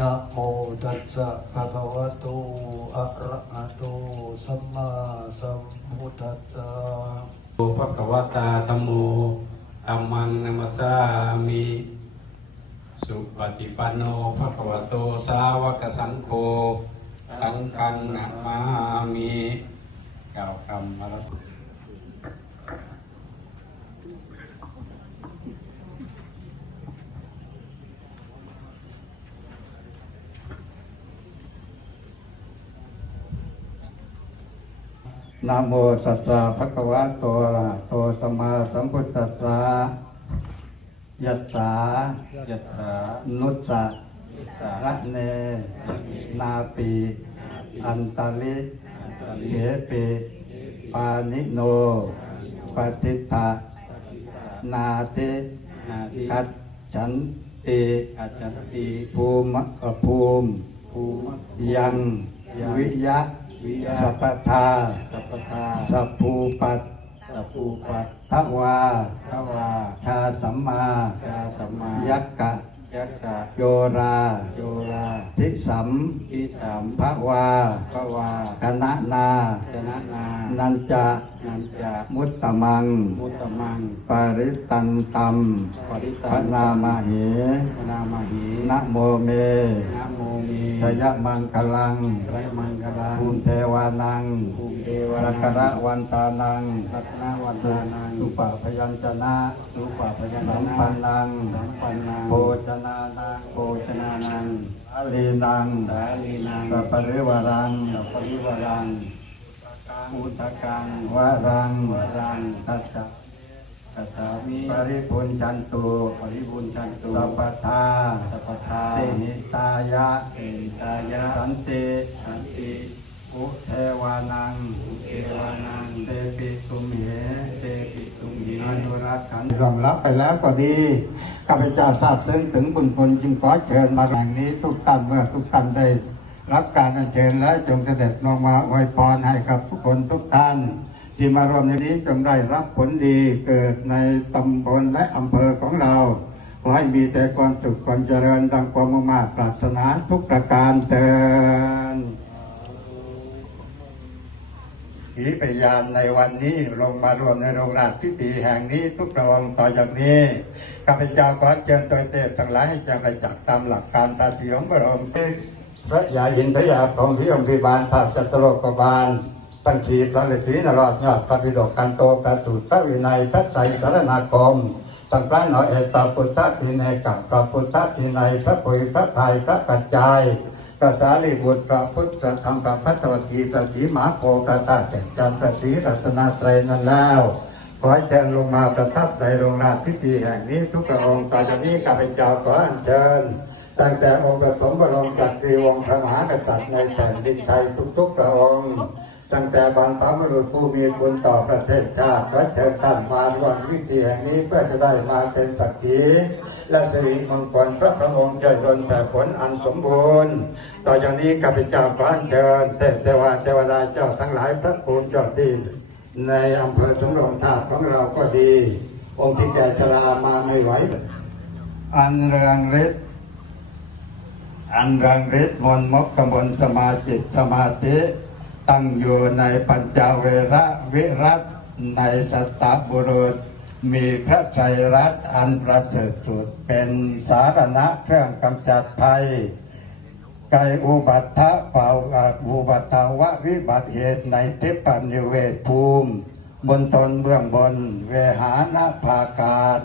นะโมตัสสะภะคะวะโต อะระหะโต สัมมาสัมพุทธัสสะโอภะคะวะตาธัมโมธัมมังนัมัสสามิ สุปฏิปันโนภะคะวะโต สาวกสังโฆสังฆังนะมามิกล่าวคำมาแล้ นะโมตัสสะภะคะวะโตอะระหะโตสัมมาสัมพุทธัสสะยัสสายัตถานุสสะระเน นาปีอันตาลิเขปิปานิโนปฏิทะนาตินาทิกัจฉันติอาจารติภูมิเอ่อภูมิภูมิยังวิยะ วิยะสัพพทา สัพพทาสัพภูปัตสัพปูปัตทวาทวา ชาสัมมาชาสัมมายักกะยักษะโยราโยราทิสัมทิสามภะวาพระวาคณะนาชนะนา นันจะ นันจามุตตมัง มุตตมังปาริตันตัมปริพตัระนนามาเหพนามาหีนะโมเมนะโมมีชยมังคลังไรมังคลาภูมิเทวานังภูมิเทวสักนาการะวันตานังรัตนาวันตานัง สุปพยัญชนะ สุปะพยัญชสัมนะปันนัง สัมปันนัง โภชนานัง โภชนานังอาลีนังสาลีนังสัพปริวารังสัพพริวารัง อุตกังวารังวรังทัจจะกัตถามิปริพุนจันตุปริบุญชันตุสัพพทาสัพพทาเตหิตายะเอตายะสันติสันติอุเทวานังเทวานังเตปิตุมเหเตปิตุมหิอนุรักษ์ขันธ์รองรับไปแล้วก็ดีข้าพเจ้าทราบซึ้งถึงบุญคุณจึงขอเชิญมาแห่งนี้ทุกท่านเมื่อทุกท่านได้ รับการอัญเชิญและจงเสด็จลงมาอวยพรให้กับทุกคนทุกท่าน ที่มาร่วมในนี้จงได้รับผลดีเกิดในตำบลและอำเภอของเราขอให้มีแต่ความสุขความเจริญดังความมุ่งมา่ปรารถนาทุกประการเตือนผีพยานในวันนี้ลงมารวมในโรงราชพิธีแห่งนี้ทุกระองต่อจากนี้ข้าพเจ้าขอเชิญตัวเทพทั้งหลายให้จงประจักษ์ตามหลักการตาติของพระองค์ พระยาอินทรยาพรหมพิยมพิบาลทัพจัตโลกบาลตั้งสีพระฤาษีนรอดยอดพระบิดกันโตประตูตพระวินัยพระไตรสารนาคมตั้งพระหนอเอกพระพุทธทิเนกะพระพุทธทินัยพระปุยพระไทยพระกัจจายพระสารีบุตรพระพุทธธรรมพระพัตวกีพระสีมหาโพธิ์พระตาแก่นจันทร์พระศรีรัตนาไตรนั้นแล้วขอให้เชิญลงมาประทับในโรงราพิธีแห่งนี้ทุกพระองค์ต่อจากนี้ข้าพเจ้าขออัญเชิญ ตั้งแต่องค์ปฐมบรมจักรีวงศ์พระมหากษัตริย์ในแผ่นดินไทยทุกๆพระองค์ ตั้งแต่บรรพบุรุษผู้มีคุณต่อประเทศชาติและเชิญท่านมาร่วมพิธีแห่งนี้เพื่อจะได้มาเป็นสักขีและสิริมงคลพระพระองค์จะยนแต่ผลอันสมบูรณ์ ต่อจากนี้ข้าพเจ้าขอเชิญเทพเทวาเทวดาเจ้าทั้งหลายพระภูมิเจ้าที่ในอำเภอสมรงทาตุของเราก็ดี องค์ที่แก่ชรามาไม่ไหวอันเรืองฤทธิ์ อันรังฤทธิ์มนต์มกกมลสมาจิตสมาธิ ตั้งอยู่ในปัญจเวระวิรัตในสัตตบุรุษ มีพระชัยรัตอันประเสริฐสุดเป็นสารณะเครื่องกำจัดภัยไกอุบัติทะเป่าอุบัติวะวิบัติเหตุในทิพย์นิเวศภูมิบนตนเบื้องบน เวหานาภากาศ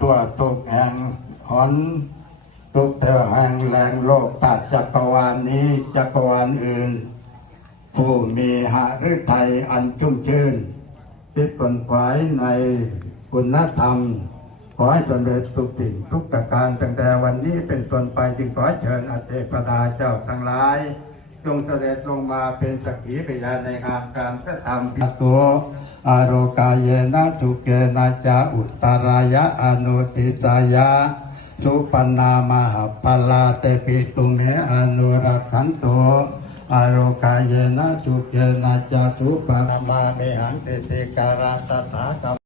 ตัวตกแห่งหอน ทุกเธอแห่งแหลงโลกตัดจักรวาลนี้จักรวาลอื่น ผู้มีหฤทัยอันชุ่มชื่นติดกลขวายในคุณธรรม ขอให้สำเร็จทุกสิ่งทุกประการตั้งแต่วันนี้เป็นต้นไปจึงขอเชิญอเทพดาเจ้าทั้งหลาย จงเสด็จลงมาเป็นสักขีพยานในงานการพระธรรมปิตัวอารกายเยนะทุเกนะจาอุตตรายะอนุติสายะ สุปนามหาปลาเตปิตุเมอนุรักขันโตอารกายนะจุเกนะจัตุปนามาเมหันติติการัตถาค